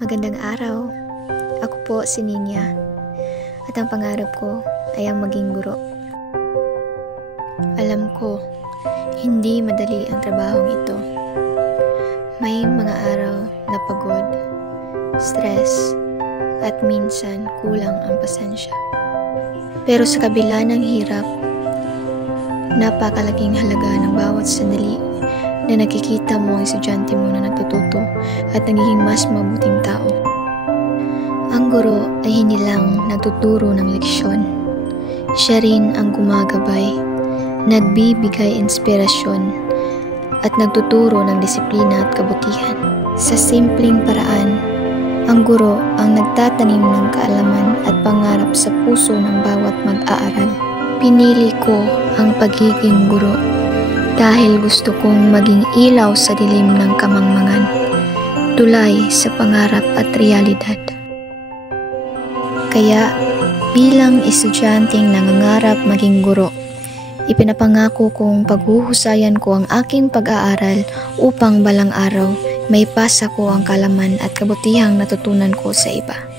Magandang araw. Ako po si Ninya at ang pangarap ko ay ang maging guro. Alam ko, hindi madali ang trabahong ito. May mga araw na pagod, stress, at minsan kulang ang pasensya. Pero sa kabila ng hirap, napakalaking halaga ng bawat sandali na nakikita mo ang estudyante mo na natututo at nagiging mas mabuting tao. Ang guro ay hindi lang nagtuturo ng leksyon. Siya rin ang gumagabay, nagbibigay inspirasyon, at nagtuturo ng disiplina at kabutihan. Sa simpleng paraan, ang guro ang nagtatanim ng kaalaman at pangarap sa puso ng bawat mag-aaral. Pinili ko ang pagiging guro dahil gusto kong maging ilaw sa dilim ng kamangmangan, tulay sa pangarap at realidad. Kaya, bilang estudyanteng nangangarap maging guro, ipinapangako kong paghuhusayan ko ang aking pag-aaral upang balang araw may pasa ko ang kaalaman at kabutihang natutunan ko sa iba.